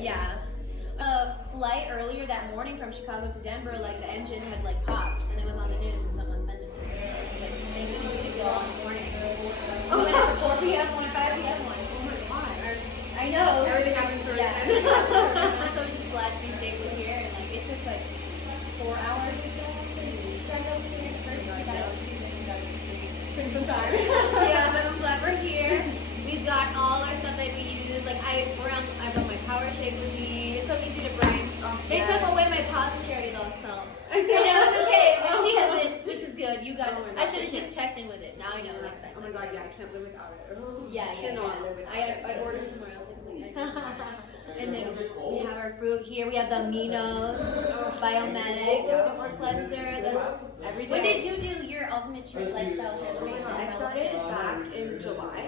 Yeah. Flight earlier that morning from Chicago to Denver, like the engine had like popped, and it was on the news, and someone sent it to me. It was like, thank you, we didn't go on the morning. We went at 4 p.m. one, 5 p.m. one. Oh my gosh. I know. Everything happens for a Yeah. reason. I'm so just glad to be safely here, and like it took like 4 hours or so to drive over here. First we got out to, then we got to the street. Took some time. Yeah, but I'm glad we're here. We've got all our stuff that we use. Like I brought my power shake with me. It's so easy to bring. They took away my cherry though, so you know it's okay. But she has it, which is good. You got it. I should have just checked in with it. Now I know next time. Oh my god, yeah, I can't live without it. Yeah, Cannot live without it. I ordered somewhere else. And then we have our fruit here. We have the aminos, Biomedic, the super cleanser. Every day. When did you do your ultimate lifestyle transformation? I started back in July,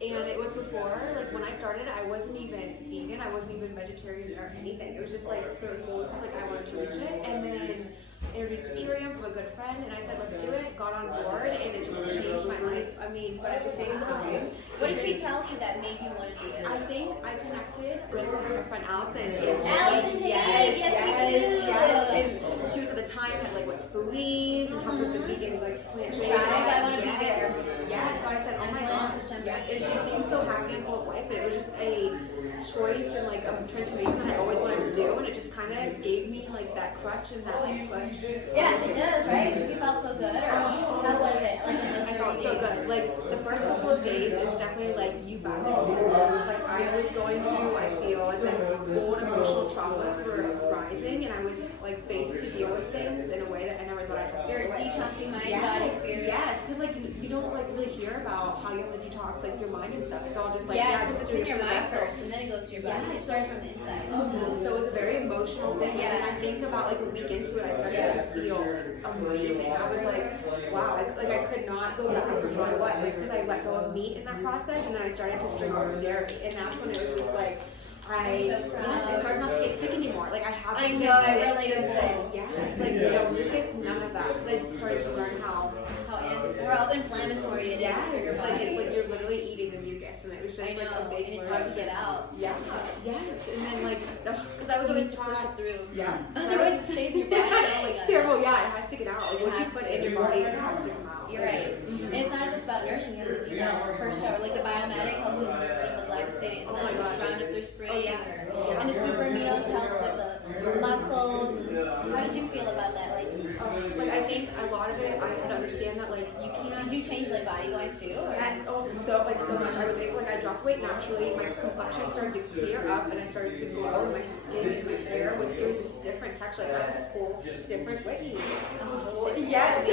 and it was before, like when I started, I wasn't even vegan, I wasn't even vegetarian or anything. It was just like certain goals, like I wanted to reach it, and then introduced to Purium from a good friend, and I said, let's do it, got on board, and it just changed my life. I mean, but at the same time, What did she tell you that made you want to do it? I think I connected with my friend Allison. And Allison, yes. And she was at the time had like went to Belize and helped with the vegan like plant-based. I want to be there. Yeah, so I said, oh my god. Yeah. And she seemed so happy and full of life, but it was just a choice and like a transformation that I always wanted to do, and it just kind of gave me like that crutch and that like push. Yes, it does, right? Because you felt so good, or how was it? Like in those 30 I felt so days? good. Like the first couple of days is definitely like you battle yourself. Like I was going through, I feel as if old emotional traumas were rising, and I was like faced to deal with things in a way that I never thought I'd have. You're detoxing mind, Yes, body, spirit. yes, because like you don't like really hear about how you have to detox like your mind and stuff. It's all just like Yes, just it's do in it your for the mind vessel. first, and then it goes to your body. Yeah, It starts from the inside. So it was a very emotional thing, and I think about like a week into it, I started to feel like amazing. I was like, wow, I could not go back from who I was, like because I let go of meat in that process, and then I started to string off dairy, and that's when it was just like. I started not to get sick anymore. Like I haven't been sick since then. Yes, like mucus, none of that. Because I started to learn how inflammatory it is for your body. Like it's like you're literally eating the mucus, and it was just like a big. And it's hard to get out. Yeah. Yes, and then like because I was always to push it through. Yeah. Otherwise, it stays in your body. Oh my god. Terrible. Yeah, it has to get out. Like It what you has put to. in your body, it has to come out. You're right. And it's not just about nourishing, you have to detox for sure. Like the Biomedic helps you get rid of the glyphosate and the Roundup through spray. And the super aminos help with the muscles. How did you feel about that? Like I think a lot of it, I had to understand that like you can't. Did you change like body wise too? Or? Yes, so much. I was able, like I dropped weight naturally. My complexion started to clear up, and I started to glow. My skin and my hair was just different texture. Like I was a whole different Whitney. Yes.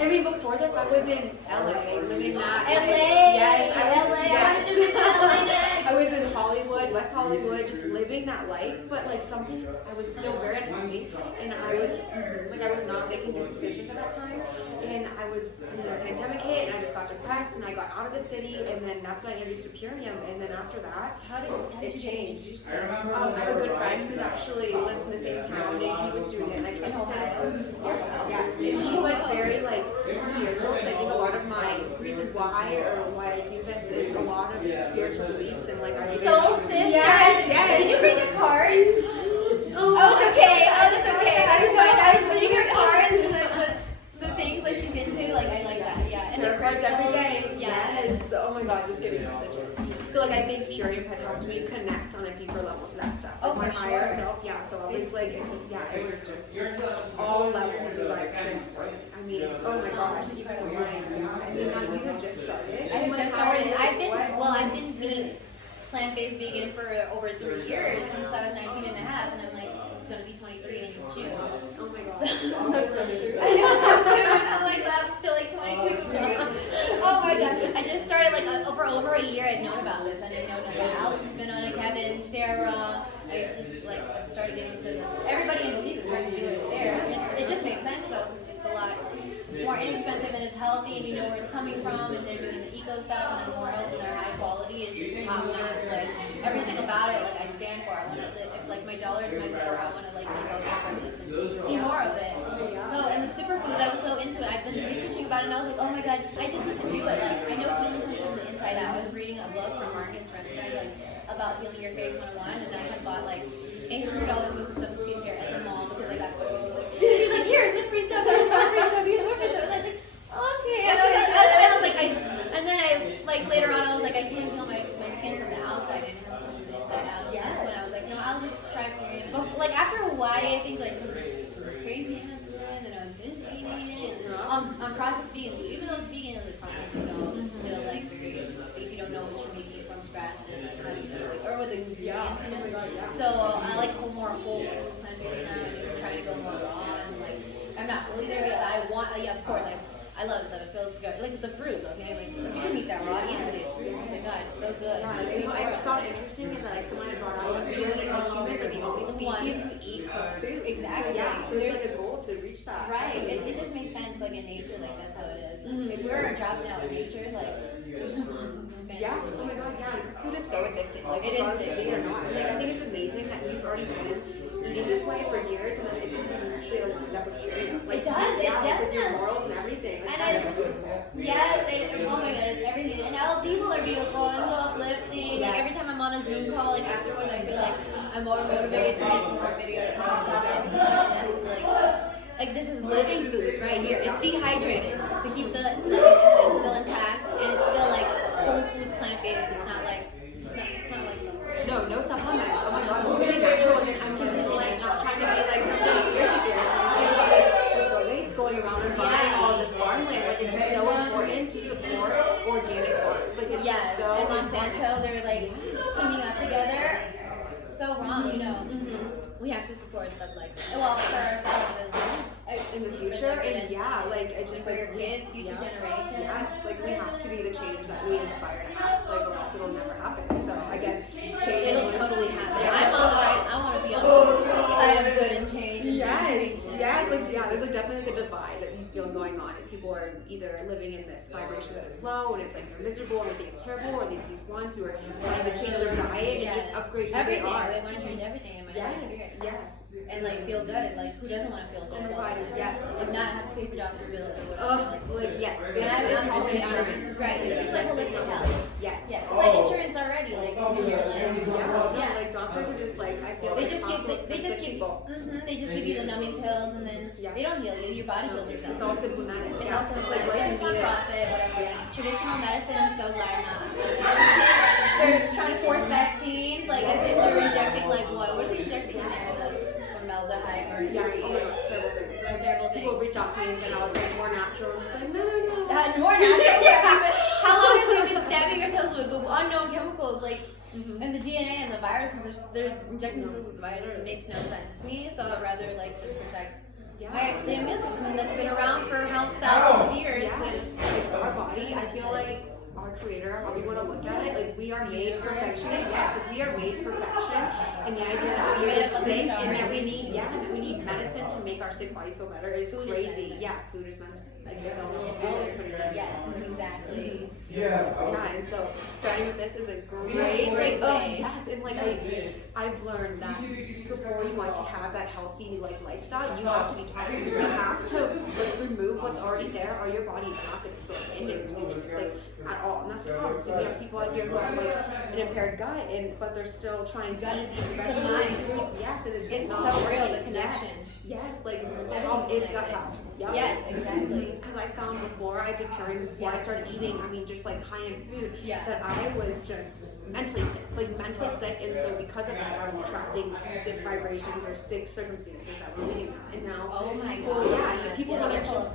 I mean, before this, I was in LA, living that. LA. Yes, I was. LA. Yes. I wanted to visit LA next. I was in Hollywood, West Hollywood, just living that life. But like something, I was still very unhealthy, and I was not making good decisions at that time. And I was, and then the pandemic hit, and I just got depressed, and I got out of the city, and then that's when I introduced to Purium, and then after that, How did it you changed. change? I have a good friend who's actually lives in the same town, and he was doing it, and I trusted him. Yes, and he's like very like spiritual, because I think a lot of my reason why I do this is a lot of spiritual beliefs, and like I Soul Sisters. Yes. Did you bring the cards? Oh, it's okay. Oh, that's okay. That's fine. I was reading her cards and the things that she's into. Like I like that. Yeah. And tarot the cards every crystals. day. Yes. Oh my god, just giving messages. So like I think Purium had helped me connect on a deeper level to that stuff. Oh, Like, for my higher sure. self. Yeah. So I was like, yeah, it was just all levels was like transforming. I mean, oh my gosh, even like, I mean, now you had just started. I have Like, just how started. did- I've been being plant-based vegan for over 3 years since I was 19 and a half, and I'm like gonna be 23 in June. Oh my gosh, that's so soon. I know, so soon. I'm like, I'm still like 22. Oh my god. I just started like for over a year. I've known about this. I've known that Allison's been on it, Kevin, Sarah. I've started getting to this. Everybody in Belize is starting to do it there. It just makes sense though, because it's a lot more inexpensive and it's healthy, and you know where it's coming from, and they're doing the eco stuff, and the morals and their high quality is just top notch. Like everything about it, like I stand for. I want to, if like my dollar is my support, I want to like be voting for this and see more of it. So and the superfoods, I was so into it. I've been researching about it, and I was like, oh my god, I just need to do it. Like I know healing comes from the inside out. I was reading a book from Marcus Rentfred, like about healing your face 101, and I had bought bought like $800 worth of some skincare at the mall because I got she was like, here's the free stuff, here's more free stuff, here's more free stuff. And I was like, okay. And I was like, and then I like later on I was like, I can't feel my skin from the outside, and it has to come from the inside out. Yes. That's when I was like, no, I'll just try Korean. But like after Hawaii, I think like some crazy happened, and I was binge eating, and on processed vegan food. Even though it's vegan, it's like processed, it's still like very like, if you don't know what you're making from scratch, and like how do you know, like, or with the ingredients, So I like more whole foods, plant-based now, and even trying to go more raw, and like I'm not fully there yet. But I want, of course, I love the Phil's like the fruit. Okay, like you can eat that raw easily. Fruits, oh my god, it's so good. Yeah, I just found it interesting is that like someone had brought out that we like humans are the only species who eat cooked food. Exactly. So it's like a goal to reach that. Right. It just makes sense. Like in nature, like that's how it is. If we're dropping out in nature, like there's no nonsense. Yeah. Oh my god. Yeah. Cooked food is so addicting. Like it is addicting or not. Like I think it's amazing that you've already been eating this way for years, and then it just has actually like never cured. Like it does. It does. With your morals and everything. Like, and it's beautiful. Yes. Oh my god. It's everything. And all people are beautiful and so uplifting. Yes. Like every time I'm on a Zoom call, like afterwards, I feel like I'm more motivated to make more videos and talk about this. And like this is living foods right here. It's dehydrated to keep the it's still intact, and it's still like whole foods, plant-based. It's not like no supplements. Oh my god, completely natural. And I'm completely like not trying to be like some conspiracy theorist. With the weights going around and buying all this farmland, like it's just so important to support organic farms. Like it's just so. And Monsanto, they're like teaming up together. So wrong, We have to support stuff like that. Well, for ourselves in the future, and like it just for your kids, future generations. Yes, like we have to be the change that we inspire to have, like or else it'll never happen. So I guess change. It'll totally happen. I'm on the right. I want to be on the side of good and change. And yes, there's like definitely like a divide that you feel going on, and people are either living in this vibration that is low, and it's like they're miserable and they think it's terrible, or these ones who are deciding to change their diet and just upgrade who everything. They are. They want to change everything in my spirit. Yes. And like feel good. Like who doesn't want to feel good? Oh my god, yes. And not have to pay for doctor bills or whatever. Yes. And I'm health insurance. Right. This is like holistic health. Yes. Yeah. It's like insurance already. Like in your life. Yeah. Like doctors are just like I feel they like just they just give you the numbing pills, and then they don't heal you. Your body heals yourself. It's all symptomatic. It's also like it's not profit, whatever. Traditional medicine. I'm so glad I'm not. They're trying to force vaccines, like as if they're injecting like what? What are they injecting in there? Formaldehyde, mercury. Terrible things. Terrible things. People reach out to me and say, "Oh, it's like more natural." I'm just like, no. More natural. How long have you been stabbing yourselves with the unknown chemicals, like? And the DNA and the viruses, they're injecting themselves with the virus. It makes no sense to me, so I'd rather like just protect the immune system that's been around for thousands of years. Yes. Like our body, I feel like our creator, how we want to look at it, like we are made perfection. Yes, like we are made perfection, and the idea that we are sick and that we need medicine to make our sick bodies feel better is crazy. Yeah, food is medicine. Like it's always pretty good. Yes, exactly. Yeah, and so starting with this is a great way. Yes, and like I've learned that before you want to have that healthy like lifestyle, you have to detox. You have to like remove what's already there, or your body is not going to absorb any of those nutrients. Like at all, and that's the problem. So we have people out here who have like an impaired gut, but they're still trying to eat these vegetables and fruits. Yes, and it's not so real, the connection. Yes, like everything is gut health. Yep. Yes, exactly. Because I found before I did curing, before I started eating, just like high-end food, that I was just mentally sick, and so because of that, I was attracting sick vibrations or sick circumstances that were leading that. And now, oh my god, and people want to just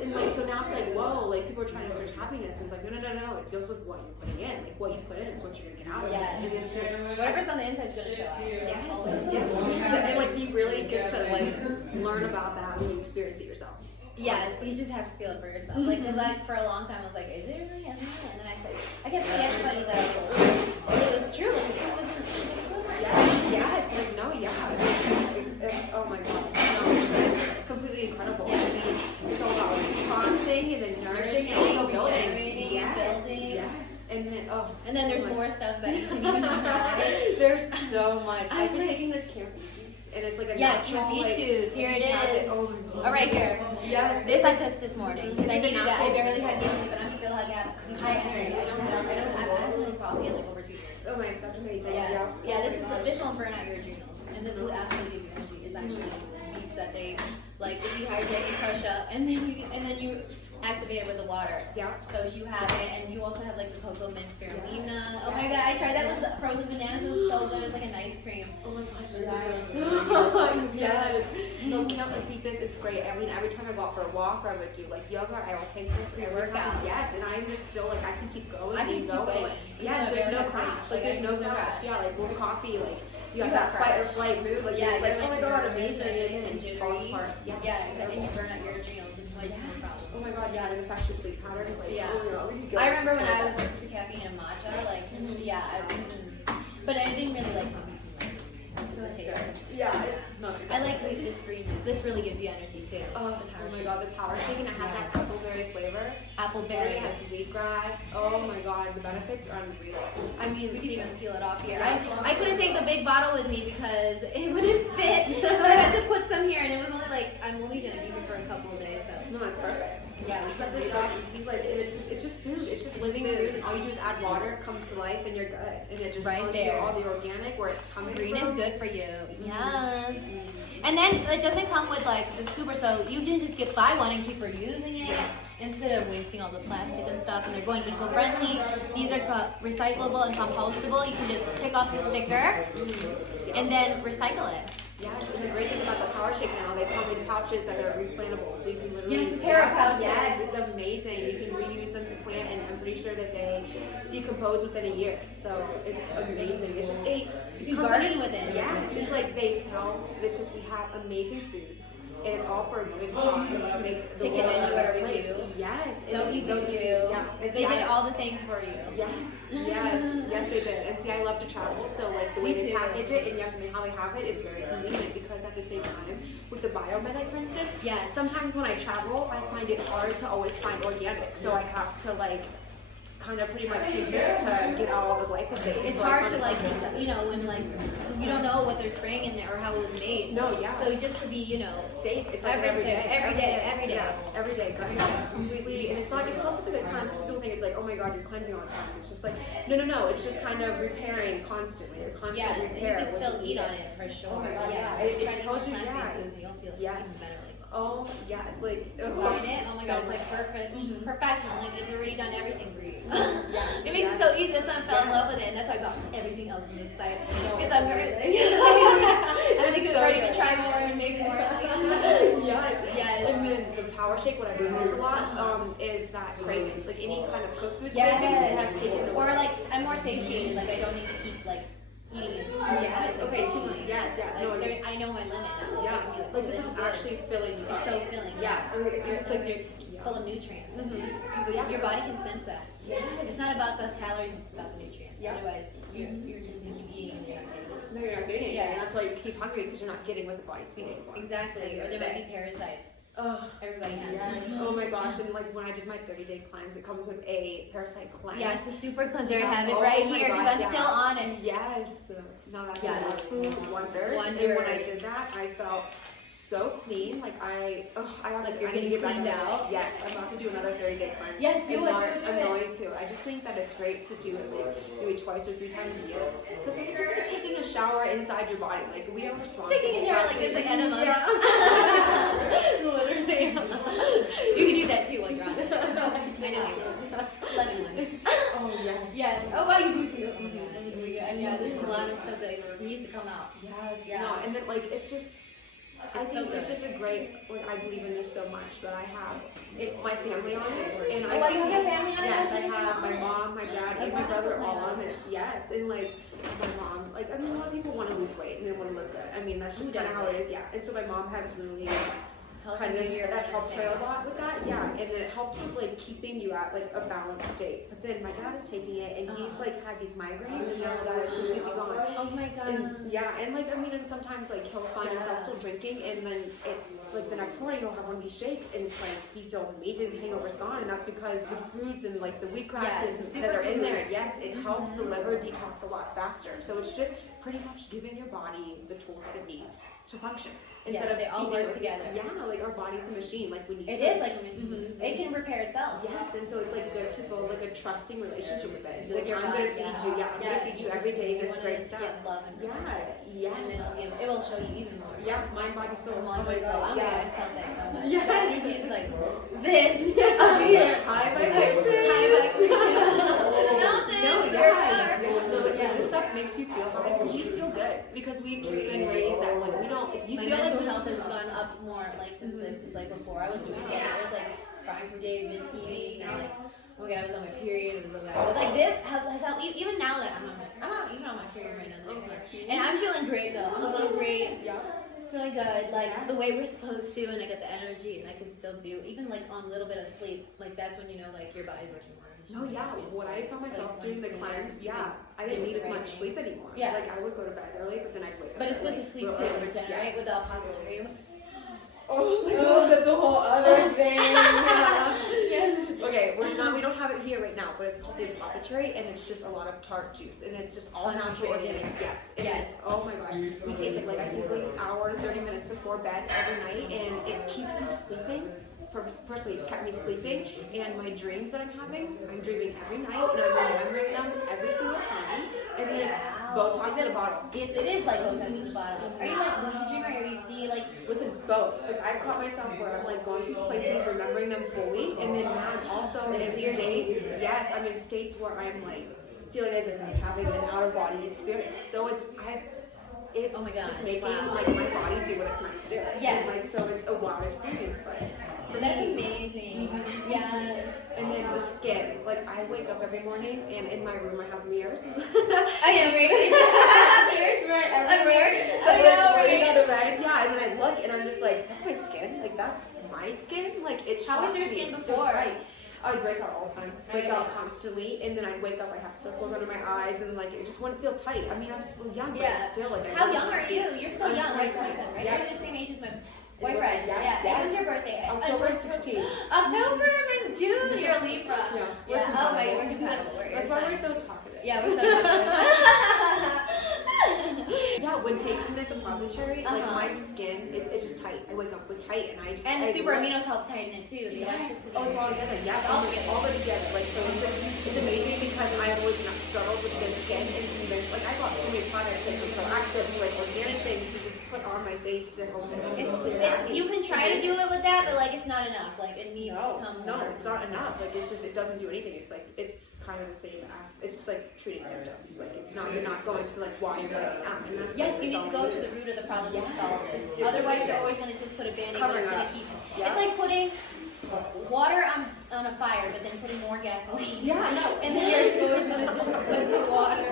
and like so now it's like whoa, like people are trying to search happiness, and it's like no, it deals with what you're putting in, like what you put in is what you're gonna get out. Yes, and it's just whatever's on the inside is gonna show out. Yes, and like you really get to like learn about that when you experience it yourself. Yes, you just have to feel it for yourself. Like, cause like for a long time I was like, is it really? And then I said, I kept telling everybody that it was true. Like, it wasn't. Yes, like no, it's oh my god, no, completely incredible. Yeah. I mean, it's all about detoxing and then nourishing and also building. Building. Yes, and then there's more stuff that you can even try. There's so much. I've been taking this Campy juice, and it's like a natural, Campy juice. Here it is. Oh right here. Yes. This I took this morning because I needed it. I barely had any sleep, but I'm still high energy. I don't have coffee in like over 2 years. Oh my, that's amazing. Yeah. This won't burn out your adrenals, and this will actually give you energy. It's actually beets that they like dehydrate and crush up, and then you activate it with the water. Yeah. So you have it, and you also have like the cocoa mint spirulina. Oh my god, I tried that with the frozen bananas. It's so good. It's like an ice cream. Oh my gosh, yes. No, can't repeat this. It's great. Every time I go out for a walk or I would do like yoga, I will take this every workout. time. Yes, and I'm just still like I can keep going. I can keep going. Yes, there's no crash. Like there's no crash. Yeah, like with coffee, like you have that fight or flight mood. Like you're just like, oh my god, amazing, and jittery. Yes. Yeah, and you burn out your adrenals, which is like no problem. Oh my god, yeah, and it affects your sleep patterns. Like, Yeah. oh, really good. I remember when I was into caffeine and matcha, like, yeah, but I didn't really like coffee too much. The taste. Yeah, it's not. I like this green. This really gives you energy too. Oh my god, the power shake, and it has that appleberry flavor. Appleberry. It has wheatgrass. Oh my god, the benefits are unreal. I mean, we could even peel it off here. I couldn't take the big bottle with me because it wouldn't fit, so I had to put some here, and it was only like I'm only gonna be here for a couple of days, so. No, that's perfect. Yeah, it's like this so easy. Like it's just food. It's just living food, and all you do is add water, it comes to life, and you're good. And it just tells you all the organic where it's coming Green from. is good for you. Yes. And then it doesn't come with like the scooper, so you can just buy one and keep reusing it instead of wasting all the plastic and stuff. And they're going eco-friendly. These are recyclable and compostable. You can just take off the sticker and then recycle it. Yes, and the great thing about the power shake now, they come in pouches that are replanable, so you can literally. Yes, the Terra pouches. Yes, it's amazing. You can reuse them to plant, and I'm pretty sure that they decompose within a year. So it's amazing. It's just you can garden with it. Yes, it's like they sell. It's just we have amazing foods, and it's all for a good cause to make the Take it world a anywhere better with place. you. Yes, So it's easy so to easy. do. Yeah, They did all the things for you. Yes, they did. And see, I love to travel, so like the way they package it and how they have it is very convenient because at the same time, with the biomedic, for instance, sometimes when I travel, I find it hard to always find organic, so I have to like kind of pretty much do this to get out all the glyphosate. It's hard to like, you know, when like you don't know what they're spraying in there or how it was made. No, yeah. So just to be, you know, safe. It's like every day. Yeah, every day. Completely, and it's not. It's also a good cleanse. People think it's like, oh my god, you're cleansing all the time. It's just like, no. It's just kind of repairing constantly. A constant repair. You can still eat on it for sure. Oh my god, yeah. It tells you, plant-based foods, you'll feel even better. Like, oh yeah, it's like it. Oh my god, it's like perfection. Like it's already done everything for you. It makes it so easy. That's why I fell in love with it, and that's why I bought everything else on this side. Because I'm very I'm like ready to try more and make more. Yes. And then the power shake, what I notice a lot, is that cravings, like any kind of cooked food cravings, it has taken away. Or like I'm more satiated. Like I don't need to keep like eating it too much. Okay, too much. Yes. Like, I know my limit now. Yes. Like this is actually filling you. It's so filling. Yeah. It's like you're full of nutrients. Because your body can sense that. Yes. It's not about the calories, it's about the nutrients. Yeah. Otherwise, you're just gonna keep eating and you're not getting it. No, you're not getting it. Yeah. And that's why you keep hungry because you're not getting what the body's feeding for. Exactly. Or there might be parasites. Oh, everybody has those. Oh my gosh, and like when I did my 30-day cleanse, it comes with a parasite cleanse. Yes, the super cleanser. I have it right here because I'm still on it. Yes. No, that's absolute wonders. And when I did that, I felt so clean. Like I have like to. You're getting cleaned out. Yes, I'm about to do another 30-day cleanse. Yes, do it. I'm going to. I just think that it's great to do it like maybe 2 or 3 times a year because like, it's just like taking a shower inside your body. Like we are responsible. Taking a shower like it's like enemas. Yeah. Literally. You can do that too while you're on it. I know I will. Lemon one. Oh yes. Yes. Oh, I use me too. Oh my god. Yeah, there's a lot of stuff that needs to come out. Yes. Yeah. No, and then like it's just. I think so it's just a great, like, I believe in this so much that I have my family on it. And I see, you have family on it? yes, I have my mom, my dad, and my brother all on this. Yes, and like my mom, like, I mean, a lot of people want to lose weight and they want to look good. I mean, that's just kind of how it is, yeah. And so my mom has really kind of, that's helped her a lot with that, yeah. And then it helps with like keeping you at like a balanced state. But then my dad is taking it and he's like had these migraines and now that is completely gone. Oh my god. And, yeah, and like I mean, and sometimes like he'll find himself still drinking and then it like the next morning he'll have one of these shakes and it's like he feels amazing, the hangover's gone, and that's because the fruits and like the wheatgrasses that are in there, it helps the liver detox a lot faster. So it's just pretty much giving your body the tools that it needs to function. Instead of they all work together. Yeah, like our body's a machine. Like we need It to. is like a machine. It can repair itself. Yes, and so it's like good to build like a trusting relationship with it. With Like, your I'm body, gonna feed you. Yeah, I'm gonna feed you every day this great stuff. Give love and respect. Yes. And this it will show you even more. Yeah, mind, body, soul. I felt that so much. Yes. The energy is like this up here. High vibration. High vibration. To the mountains. No, yes. No, but yeah, this stuff makes you feel high because you just feel good. Because we've just been raised that like we don't. You My feel mental like health has gone up more like since this. Because like before I was doing it, I was like crying for days, binge eating, and like oh my god, I was on my period. It was so bad. But like this has helped. Even now that I'm even on my period right now the next month, and I'm feeling great though. I'm feeling great. Yeah. Feeling good, like the way we're supposed to, and I get the energy, and I can still do even like on a little bit of sleep. Like that's when you know like your body's working more. No, yeah. When I found myself Like, doing the cleanse, I didn't need as much sleep anymore. Yeah. Like I would go to bed early, but then I'd wake up. But it's good early. to sleep too, regenerate with the oppository. Oh my gosh, that's a whole other thing. Okay, we don't have it here right now, but it's called the apothecary, and it's just a lot of tart juice, and it's just all natural organic. Yes. And Yes. oh my gosh, we take it like I think like an hour, 30 minutes before bed every night, and it keeps you sleeping. Personally, it's kept me sleeping, and my dreams that I'm having, I'm dreaming every night, and I'm remembering them every single time, and then it's Botox in a bottle. Yes, it is like Botox in a bottle. Are you like lucid dreaming, or you see like? Listen, both. Like I've caught myself where I'm like going to these places, remembering them fully, and then I'm also in states. Yes, I'm in states where I'm like feeling as if I'm having an out of body experience. So it's Oh my gosh, just making wow. like my body do what it's meant to do. Yes. And, like so it's a wild experience, but for That's me, amazing. Yeah. And then the skin. Like I wake up every morning, and in my room I have mirrors. I know, right? Right, I'm weird. So I know, right. right? Out of bed, yeah, and then I look and I'm just like, that's my skin. Like that's my skin. Like it's. How was your shocks me. skin It's so before? tight. I would break out all the time, break Okay. out constantly, and then I'd wake up, I'd have circles under my eyes, and like it just wouldn't feel tight. I mean, I'm still young, but Yeah. still like. How young are you? You're still I'm young, right? 27, 27, right? yeah. You're the same age as my boyfriend. Yeah. Yeah. When's your birthday? October 16th. October means June. You're a Libra. Yeah. Yeah. Oh my, we're compatible. We're That's why we're so talkative. Yeah, we're so talkative. Yeah, when taking this apothecary, like Uh-huh. my skin it's just tight. I wake up with tight, and I just And the I super look- aminos help tighten it too. The Yes. elasticity. Oh, it's all together. Yeah, It's all together. all together. Like so, it's amazing because I have always not struggled with good skin and convinced. Like I bought so many products, like from Proactive to like organic things to just put on my face to help it clear acne. You can try to do it with that, but like it's not enough. Like it needs to come No, more. it's not enough. Like it's just it doesn't do anything. It's like it's kind of the same as it's just like treating symptoms. Like it's not you're not going to like why you're breaking out. And that's Yes, like, you it's need to all go to good. the root of the problem Yes. to solve. Yes. Otherwise, you're Yes. always going to just put a band-aid, but Covering it's going up. to keep. Yeah. It's like putting water on a fire, but then putting more gasoline. Yeah, no. And then you're always going to just put the water.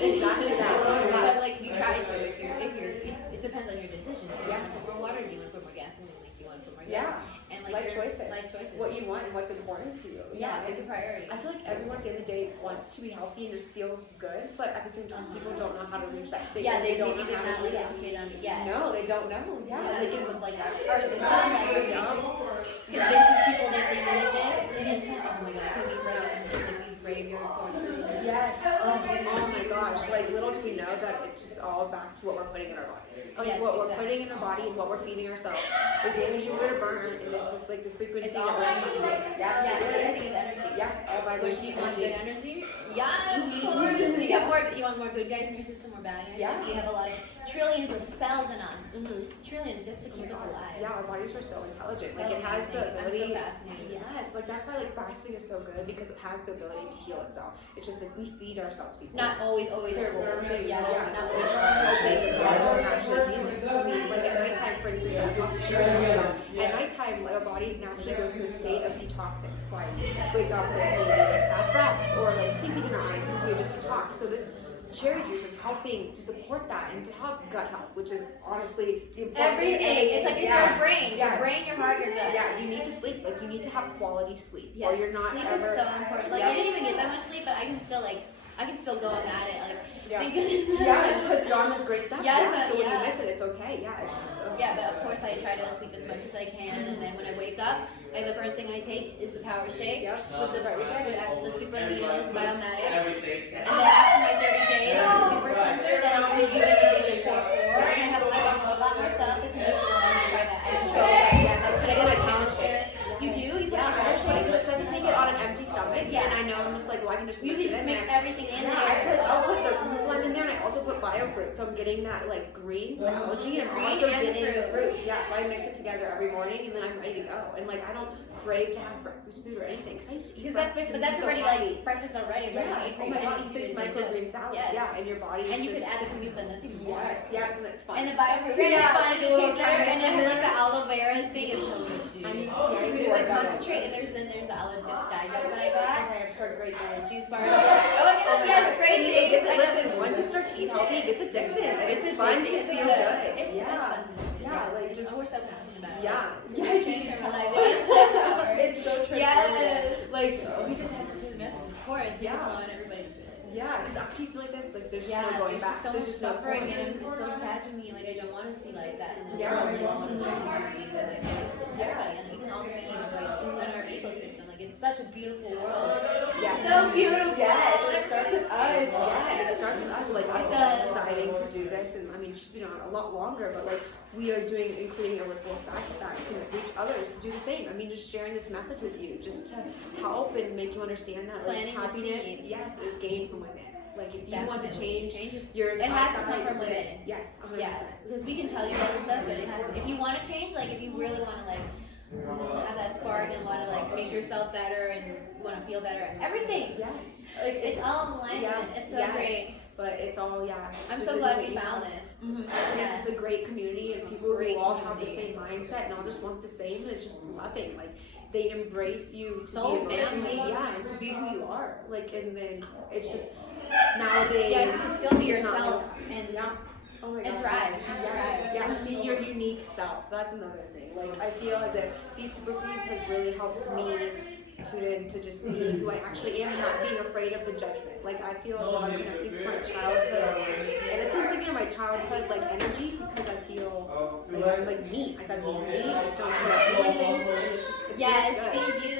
Exactly that. But like you try to if it depends on your decisions. Do you want to put more water? Do you want to put more gasoline? Like do you want to put more gas? Yeah. And like Life choices. Life choices. What you want and what's important to you. Yeah, what's your priority? I feel like everyone at the end of the day wants to be healthy and just feels good, but at the same time, people don't know how to reach that state. Yeah, they maybe don't know they're how not to do like that. educated on it yet. No, they don't know. Yeah, Yeah, like because it's of like our system, like our matrix convinces people that they need this, and it's oh my god, it can be further from like these graveyard corners. yes. Oh my gosh. Like little do we know that it's just all back to what we're putting in our body. Like Yes, what we're exactly. putting in our body and what we're feeding ourselves is the energy we're gonna burn, and it's just like the frequency It's all that we're energy. touching. Yeah, Yeah, it really everything is is. energy. Yeah, all Which vibration. do you want good energy? Yeah, Mm-hmm. of course. You want more good guys in your system or bad guys? Yeah. Like, we have a lot of trillions of cells in us. Mhm. Trillions just to keep us alive. Yeah, our bodies are so intelligent. So Like it has the amazing. I'm so ability. fascinated. Yes, like that's why like fasting is so good because it has the ability to heal itself. It's just like we feed ourselves these Not always terrible things. Yeah, Yeah, not just always. like but also naturally healing. I mean, like at nighttime, for instance, I talked to Cherry about at nighttime, like our body naturally goes in the state of detoxing. That's why we wake up with maybe like bad breath or like sleepies in our eyes because we have just detoxed. So this cherry juice is helping to support that and to have gut health, which is honestly the important thing. Everything. It's like your brain. Your Yeah. brain, your heart, your gut. Yeah, you need to sleep. Like you need to have quality sleep, Yes, or you're not sleep ever. is so important. Like Yeah. I didn't even get that much sleep, but I can still like I can still go at it. Like, Yeah. thank goodness. Yeah, because you're on this great stuff. Yes, Yeah, so when yeah. you miss it, it's okay. Yeah, it's just, Yeah, but of course I try to sleep as much as I can, and then when I wake up, like the first thing I take is the power shake Yep. with the super aminos, biomatic, and then after my 30 days, the super cleanser. Then I'll be doing the daily core, and I have a lot more stuff that can make you want to try that. I just try that. Yes, I put it in my power shake. You do? You put yeah, a power shake? because it says to take it on an empty stomach. Yeah. And I know I'm just like, well, I can just You mix can it just in mix there. everything in Yeah, I'll there. put the fruit blend in there, and I also put biofruit, so I'm getting that like green, the algae, and Green also and the getting the fruit. fruits. Yeah, so I mix it together every morning, and then I'm ready to go. And like I don't crave to have breakfast food or anything, because I used to eat breakfast But and that's be so already heavy. like breakfast already. Yeah, Ready oh my god, 6 microgreen salads. Yes. Yeah, and your body is And you just could add the kombucha, that's even more. yes, and it's fun. And the biofruit is Yeah, fun, it's and a it little tastes better, and chemistry then like there. the aloe vera thing is so good too. I need to You see. do like concentrate, and there's the aloe digest that I got. I've heard great things. Juice bar. Oh yeah, yes, great See, things. it gets, listen, once you start to eat healthy, it gets addictive, and it's fun to addictive, feel it's good. It's Yeah. fun. Yeah, like It's- just we're so passionate about it. yeah, It's transformative. it's so transformative. Yes. Like We just have to do the message, of course. We just Yeah. want everybody to feel it. yeah, because after you feel like this, like there's just Yeah, no going there's back. just so There's much just no suffering, point. and it's so sad to me. Like I don't want to see like that in the Yeah. world. Like, I want to see everybody, Yes. and even all the beings, like in our ecosystem. Like it's such a beautiful world. Yes. So beautiful. Yes, it starts with us. Yeah, it starts with us. Like us It just does. deciding to do this, and I mean, she's been on a lot longer, but like we are doing and creating a ripple effect that can reach others to do the same. I mean, just sharing this message with you, just to help and make you understand that like Planting the happiness, seed. yes, is gained from within. Like if you want to Definitely. change is your it has to outside, come from it's within. Yes, 100%. Yes, because we can tell you all this stuff, but it has to. If you want to change, like if you really want to like have that spark and want to like make yourself better and you want to feel better, everything. Yes. Like It's all in alignment. Yeah, It's so yes. great. But it's all I'm this so is glad what we you found want. this. And Yes. it's just a great community and people Great who all have the community. same mindset and all just want the same, and it's just loving. Like they embrace you to Soul be emotionally, family. yeah, and to be who you are. Like and then it's just nowadays. Yes, you can still be it's not yourself like that. and yeah. Oh my and God. thrive. Yes. Thrive. Yeah, be your unique self. That's another thing. Like I feel as if these superfoods has really helped me tune in to just be who I actually am and not being afraid of the judgment. Like I feel as though I'm connected to my childhood, and it seems like my childhood like energy because I feel like I'm like me. Like I'm me. I don't know things, and it's just it Yes, feels be good. you.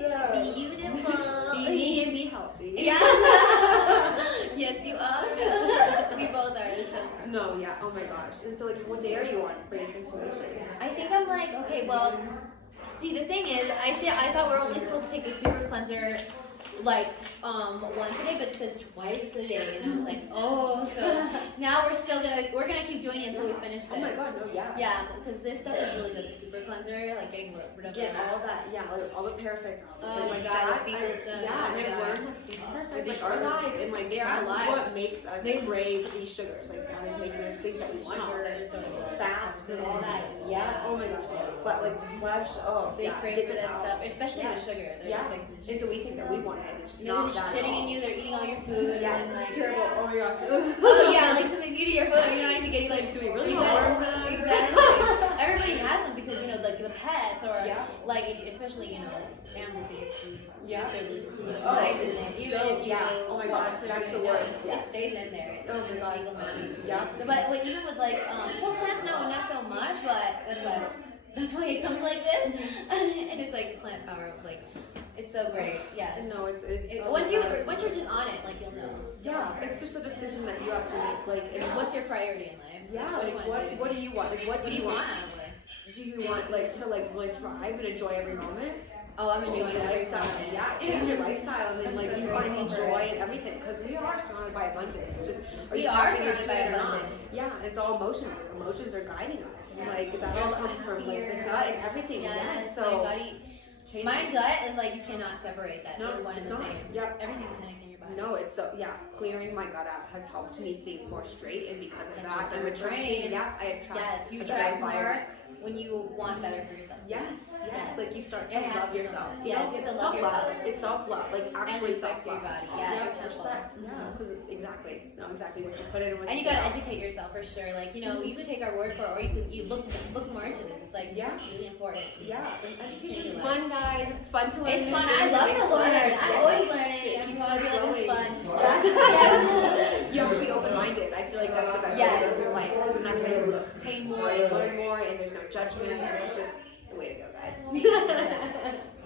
Yes. Be beautiful. Be me and be healthy. Yeah. Yes, you are. We both are. So No, yeah. Oh my gosh. And so like, what day are you on for your transformation? I think I'm like, okay, well, see, the thing is, I thought we were only supposed to take the super cleanser like once a day, but it says twice a day, and I was like, oh, so now we're gonna keep doing it until we finish this. Oh my god, no, yeah. Yeah, because this stuff is really good. The super cleanser, like getting rid of Get this. all that, yeah, like, all the parasites out. Oh Because, my like, God, that, the fecal stuff. Yeah, Oh and my I've God. learned that these parasites They like, are are alive, and like They are that's alive. what makes us They- crave these sugars. Like that is making us think that we want all this Sugars or the fats and all that. Yeah. Yeah. Oh my gosh, like the flesh. Oh, They yeah, crave gets for it that out. stuff, especially Yeah. the sugar. They're Yeah. addicted to And sugar. so we think that we want it. It's just They're not just that. shitting at in all. you. They're eating all your food. Yes, and, like, it's terrible. Oh my gosh. Oh yeah, like something new to your food. You're not even getting like. Do we really you have gotta- worms in us? Exactly. Everybody has them because like the pets or Yeah. like especially animal-based foods. Yeah. They're just Oh, life in it's there. so- Even if you yeah. Oh my gosh, wash that's it, the you know, worst. It Yes. stays in there. It's Oh in my the God. fecal matter. Yeah. So, but even with like plants, no, not so much. But that's why it comes like this, and it's like plant power. Like it's so great. Yeah. No, it's oh Once my you God, it's once you're just on it, like you'll know. yeah, it's just a decision that you have to make. Like, and it's What's just, your priority in life? yeah, What do you like, want to do? what do you want? Like, what What do you want? out of life? Do you want like to like really thrive and enjoy every moment? Oh, I'm Change enjoying your every lifestyle. moment. Yeah, change your lifestyle, and then I'm like so you find grateful for joy it. in everything because we are surrounded by abundance. It's just We you are tapping into surrounded by it or not? abundance. Yeah, it's all emotions. Like emotions are guiding us. And, like that all Well, comes from like the fear. gut and everything. Yes, Yes, my so body. change My it. gut is like you cannot separate that. No, They're one and it's the not. same. Yep. Everything's connected in your body. No, it's so yeah. Clearing my gut out has helped me think more straight, and because of That's that, your I'm third attracting. brain. Yeah, I attract. Yes, you a attract better more. environment. when you want better for yourself. Yes. Like you start to It has love to come. yourself. Yes, you have to love self-love. yourself. It's self-love, like And actually respect for your self-love. body. Yeah, your temple. Respect. Yeah, because exactly what you put in. And you gotta educate yourself for sure. Like, you know, you could take our word for it, or you look more into this. It's like really important. Yeah, education's fun, guys. It's fun to learn. It's fun. I love to learn. I'm always learning. I'm always like a sponge. You have to be open-minded. I feel like that's the best way to live your life, because then that's how you obtain more and learn more, and there's no judgment, and it's just the way to go, guys.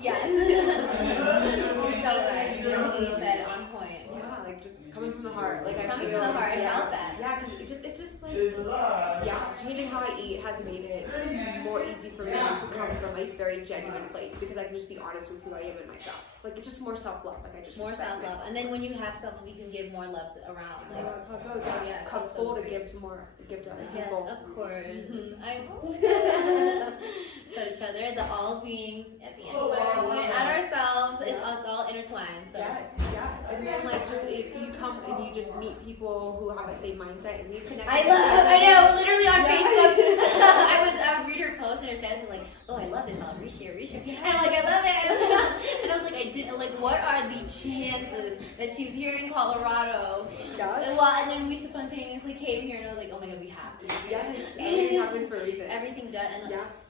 Yeah. You're so right. Everything you said on point. Yeah, like just coming from the heart. Like coming from the heart, I felt that. Yeah, because it's just like changing how I eat has made it more easy for me to come from a very genuine place, because I can just be honest with who I am and myself. Like it's just more self-love. Like I just more respect self-love, myself. and then when you have self-love, you can give more love around. Like, that's how it goes. Oh, yeah, Cup so full to great. give to more, give to other Yes, people. of course. I to each other, the all beings at the end of our point, and ourselves. It's all intertwined. So. Yes, and then like just you come and you just meet people who have that same mindset, and we connect. I know, literally on Facebook. I would read her post and her status and like, oh, I love this. I'll reshare. And I'm like, I love it. And I was like, I didn't like. What are the chances that she's here in Colorado? And then we spontaneously came here, and I was like, oh my god, we have to. Yes, everything happens for a reason. Everything does,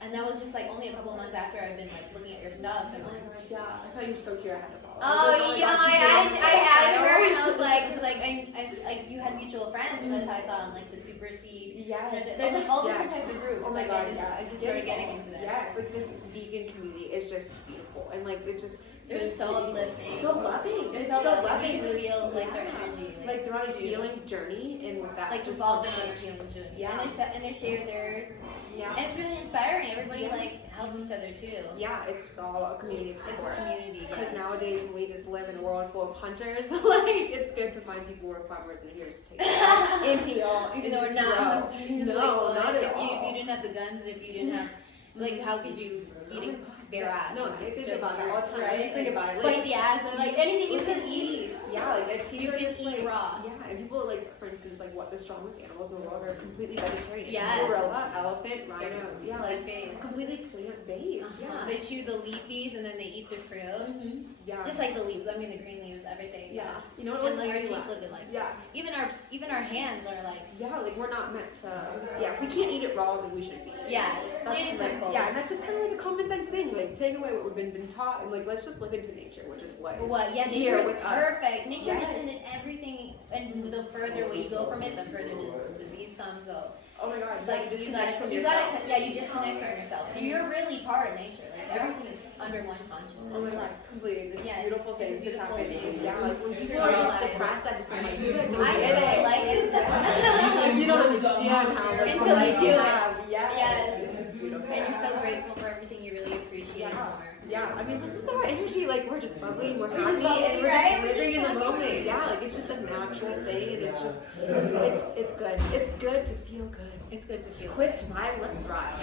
and that was just like only a couple months after I've been like looking at your stuff and like. I thought you were so cute. I had to follow. Oh yeah, I added her, and I was like, because like I you had mutual friends, so that's how I saw on like the Super Seed. Yes. There's like all different types of groups. Oh my like god, I just started getting into that. Yeah, it's like this vegan community is just beautiful, and like it's just They're so uplifting. so loving. They're so loving. You feel like their energy. Like they're on a healing journey, and with that, like just involved in a healing journey. Yeah. And they share theirs. Yeah. And it's really inspiring. Everybody like helps each other too. Yeah, it's all a community of support. It's a community. Because nowadays we just live in a world full of hunters. Like it's good to find people who are farmers and here to take and heal. Even though we're not. No, not at all. If you didn't have the guns, if you didn't have, like, how could you eat a bare ass? No, I think about that all the time. I just think about it. Bite the ass, or like anything you can eat. Yeah, like a you can eat raw. Yeah, and people like, for instance, like what the strongest animals in the world are completely vegetarian. Yes. Gorilla, elephant, rhinos. Yeah, like plant-based. completely plant-based. Yeah. They chew the leafies and then they eat the fruit. Yeah. Just like the leaves. I mean the green leaves, everything. Yeah. Yes. You know what and was our really teeth look like. Yeah. Even our hands are like. Yeah, like we're not meant to. Yeah, if we can't eat it raw, then we shouldn't be. Yeah. That's plain and like, simple. yeah, and that's just kind of like a common sense thing. Like take away what we've been taught, and like let's just live into nature, which is what. Yeah, here nature is with perfect. Us. Nature gets in everything, and the further away you go from it, the further disease comes. So. Oh my god, It's like you disconnect from yourself. You disconnect from yourself. You're really part of nature. Like everything is under one consciousness. Oh my god, completely. It's a beautiful thing to tap into. Yeah, like when people are just depressed, I just am like, you guys don't get it. I like it. Like, you don't understand how. Like, until you do it. Yes. It's just beautiful. And you're so grateful for everything. You really appreciate it more. Yeah, I mean, look at our energy. Like we're just bubbly, we're happy, bubbly, and we're right? just living in the moment. Yeah, like it's just a natural thing, and it's just, it's good. It's good to feel good. It's good to feel Quit surviving. Let's thrive.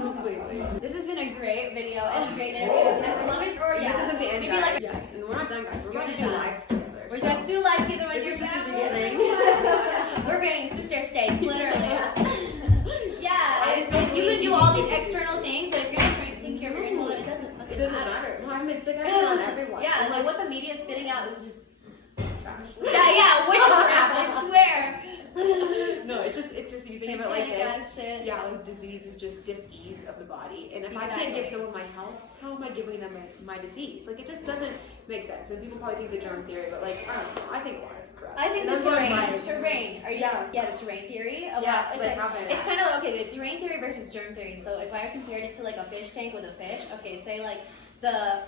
Completely. This has been a great video and a great interview. As long as, This isn't the end, maybe guys. like, Yes, and we're not done, guys. We're going to not do done. lives together. we're about to do live together when This you're is just back. the beginning. We're being sister states, literally. Yeah, you can do all these external things, but if you're not taking care of your internal, it doesn't fucking It doesn't matter. No, I've been sick of it on everyone. Yeah, like what the media is spitting out is just trash. yeah, witchcraft, I swear. No, it's just you think of it like Satanic this. ass shit. Yeah, like disease is just dis-ease of the body, and if I Exactly. can't give someone my health, how am I giving them my disease? Like it just doesn't make sense. And people probably think the germ theory, but like I don't know. I think water's correct. I think And the that's what I'm terrain. Are you? Yeah. The terrain theory. Oh, Yes, wow. but I haven't. It's kind of like, okay, the terrain theory versus germ theory. So if I compared it to like a fish tank with a fish, okay, say like the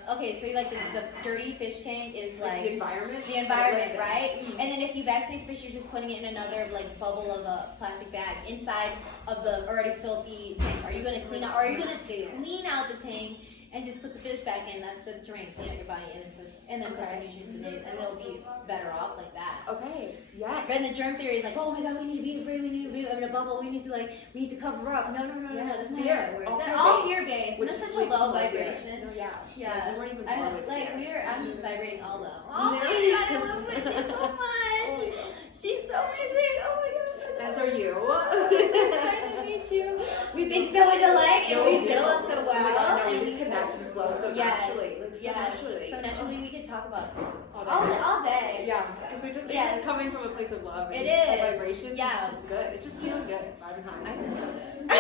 dirty fish tank is like the environment. the environment, right? And then if you vaccinate the fish, you're just putting it in another like bubble of a plastic bag inside of the already filthy tank. Are you gonna clean out? Or are you gonna clean out the tank and just put the fish back in? That's the terrain. Clean out your body and then put the nutrients in it, and it'll be better off like that. Okay. Yes. But then the germ theory is like, oh my god, we need to be free, we need to be in a bubble, we need to cover up. No, that's not fear. how it works. All All fear-based, fear-based. which That's is such a low like vibration. No, yeah. Yeah. We weren't even born with fear. I'm just vibrating all low. Oh my god, I love Whitney so much. She's so amazing. Oh my god, I'm so As are you. I'm so excited. we think so much alike, and we get along so well. Oh my God, no, we and just connect and flow so naturally. Like, so naturally. So naturally, we could talk about all all day. Yeah, because it's just coming from a place of love. And It just is. A vibration. Yeah. It's just good. It's just feeling good. Vibing high. I feel so good. I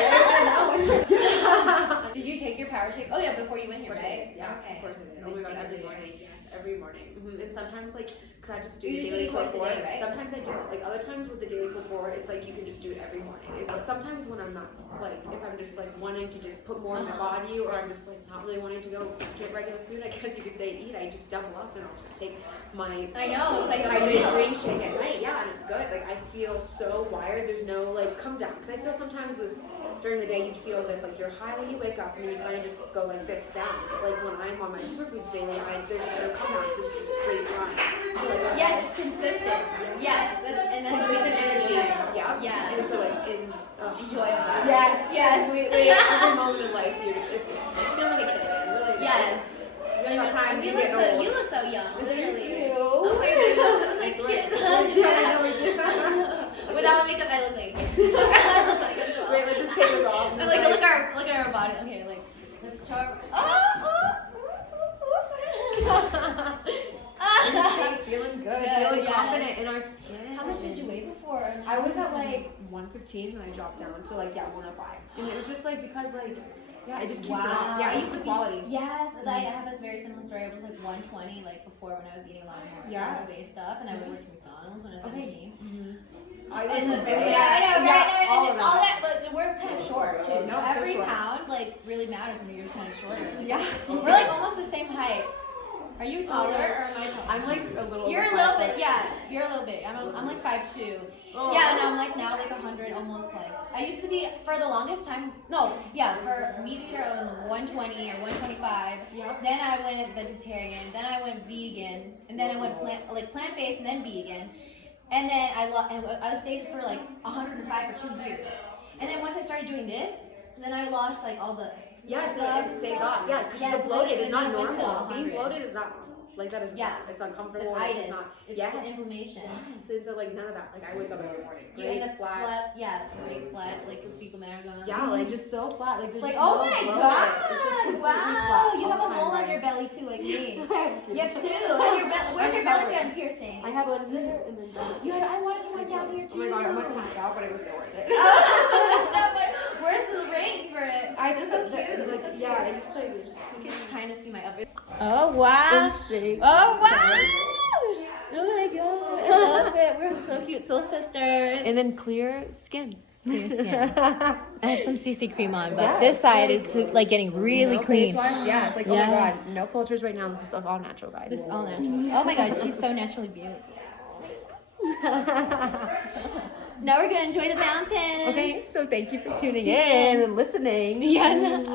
know. Did you take your power shake? Oh yeah, before you went here, right? Yeah, Okay. of course I did. And Oh my then God, every take it morning. Yes, every morning. And sometimes like, because I just do You daily do twice a core 4. day, right? Sometimes I do. Like other times with the daily core 4, it's like you can just do it every morning. But sometimes when I'm not like, if I'm just like wanting to just put more in my body, or I'm just like not really wanting to go get regular food, I guess you could say eat. I just double up and I'll just take my. I know, it's like a my meal. green shake at night. Yeah, and it's good. Like I feel so wired. There's no like come down, because I feel sometimes with during the day you'd feel as if like you're high when you wake up and then you kind of just go like this down. But like when I'm on my superfoods daily, there's just no come downs. It's just straight line. So like Yes, it's consistent. Yes, that's what consistent we energy. nice. Yeah. Yeah. And so like Enjoyable. Yes. Yes. Completely. Every moment in life, so it's just feel like a kid again. Really. Yes. You don't have time. You to look get so old. you look so young, literally. you. Oh my goodness, we look like kids. Yeah, we do. Without makeup, I look like a kid. I look like I'm 12. Wait, let's just take this off. And like look at our body. Okay, like let's show our. Feeling good, Yeah, feeling yes. confident in our skin. How much did you weigh before? And I was at like 115 and I dropped down to like 105, and it was just like because like it just keeps it up. Yeah, it's just the quality. Yes, I have a very similar story. I was like 120 like before when I was eating a lot more plant-based stuff, and I would work at McDonald's when I was 17. I was And very I know, right? all And all that, but we're kind of short too. No, So so every short. pound like really matters when you're kind of shorter. Like, Yeah. We're like almost the same height. Are you taller or am I taller? I'm like a little. You're a over little 5 bit, foot. yeah. You're a little bit. I'm like 5'2". Oh. Yeah, and I'm like now like 100, almost like. I used to be for the longest time. No, yeah, for meat eater I was 120 or 125. Yep. Then I went vegetarian. Then I went vegan, and then I went plant-based and then vegan, and then I was stayed for like 105 for 2 years, and then once I started doing this, then I lost like all the. Yes, stuff. it stays off. Yeah, because Yes, the bloated is and not then it went to normal. Being 100. bloated is not normal. Like that is just Yeah. it's uncomfortable. It's It's just itis. not. It's Yes. the inflammation. Yes. And so like none of that. Like I wake up every morning. You Right? and the flat, yeah, great flat, like the fecal matter going on. Yeah, like just so flat. Like there's Like, just oh no my bloat. god! It's just completely Wow, flat you all have the a time, mole on guys. your belly too, like me. You have two. two. And where's your belly covered. button piercing? I have one and then down. I wanted one down here Oh too. my god, I almost passed out, but it was so worth it. Where's the rings for it? I It's just so cute. like yeah, I used to just. You can kind of see my upper. Oh wow! Shake. Oh wow! Oh my god! I love it. We're so cute, soul sisters. And then clear skin. Clear skin. I have some CC cream on, but Yes, this side like- is like getting really No clean. face wash, yeah. It's like, oh Yes. my god, no filters right now. This is all natural, guys. This is all natural. Oh my god, she's so naturally beautiful. Now we're gonna enjoy the mountains. Okay, so thank you for tuning in and listening. Yeah.